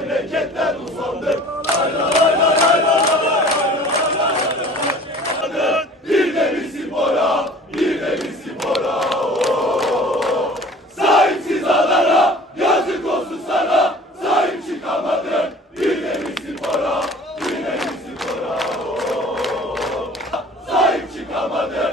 memleketler uzandık. Bir de bizi bora, bir de bizi bora. Sahipsiz adara, yazık olsun sana. Sahip çıkamadın, bir de bizi bora, bir de bizi bora. Sahip çıkamadın.